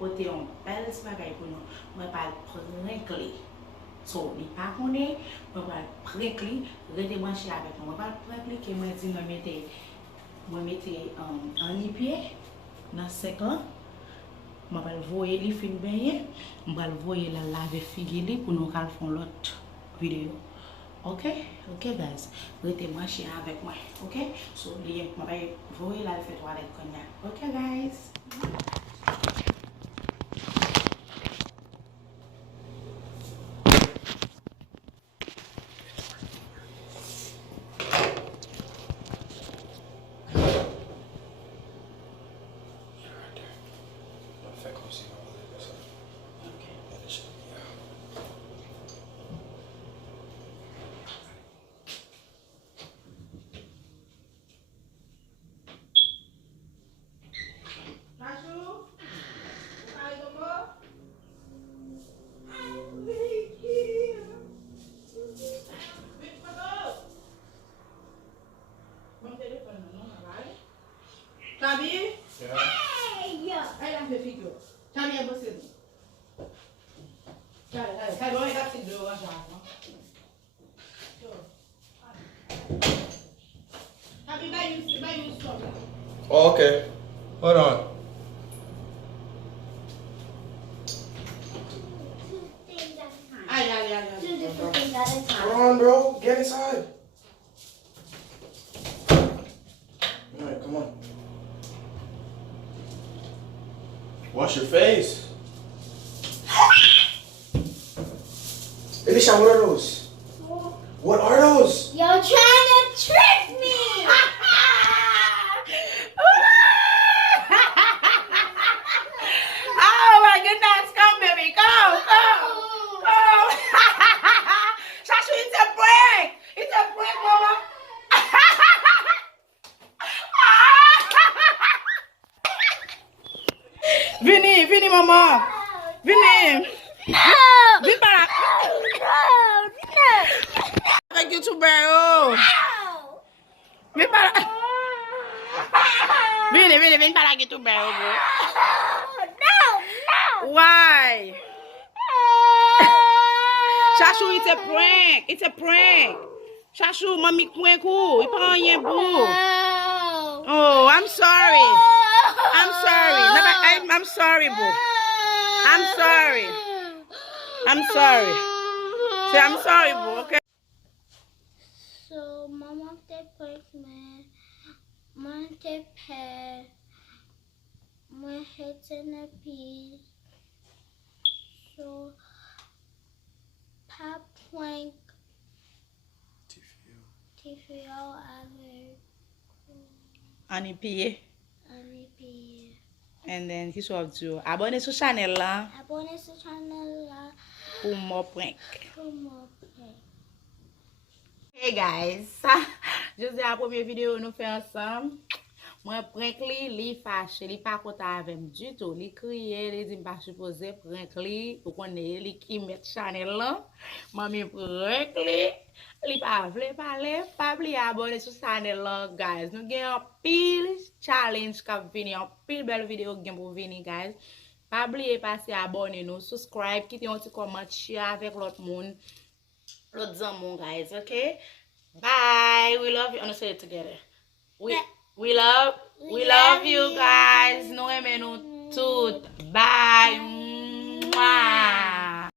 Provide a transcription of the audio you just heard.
Côté on belle bagay pour nous moi pas prendre clé so li pas connaît moi pas prendre clé rete brancher avec moi pas prendre clé que moi dit moi mettez anipye dans 5 ans moi va le voyer li fin bien on va le voyer la laver figili pour nous faire l'autre vidéo. OK guys rete brancher avec moi. OK so li moi va voyer la faire toilette cognac. OK guys. Tabi? Ya. Ay, ang figure. Tabi ang bosin. Kaya boleh kasih dulu aja. Tabi bayu stop. Oh, okay. Hold on. Two different things at a time. Come on, bro. Get inside. All right, come on. Wash your face. Elisha, what are those? What are those? You're trying to trick me! Oh my goodness, come baby, come. Shashu, it's a prank. It's a prank, mama. Vini, mama. Vini. No! Vini para. No! Avec YouTuber, oh. Vini para. Vini para YouTuber, oh, bro. No! Why? Shashu, it's a prank. It's a prank. Shashu, mami prank ou. Il prend rien beau. No! Oh, I'm sorry. I'm sorry. I'm sorry, boo. I'm sorry. I'm sorry. Say I'm sorry, boo. Okay. So, mama te prank me. Mwen te pe. Mwen hete na pi. So, pa prank. Tifio avec. Anipye. Anipye. And then qui soit du abonner sur channel là Abonnez sur channel là pour more prank. pour mon prank. Hey guys, je dis la première vidéo nous fait ensemble. Moi prank li fâché, li pas content avec moi du tout. Li crié, li dit pas supposé prank li, pour connait li qui met channel là. Mami prank li pas vle parler, pas oublier abonner sur channel là guys. Nous gagne un pile challenge qui vini, un pile belle vidéo qui pour venir guys. Pas oublier passer abonner nous, subscribe, quitter un petit commentaire, share avec l'autre monde. L'autre amour guys, okay? Bye. We love you. I'm gonna say it together. We love you guys. Nous aimons nous toutes. Bye.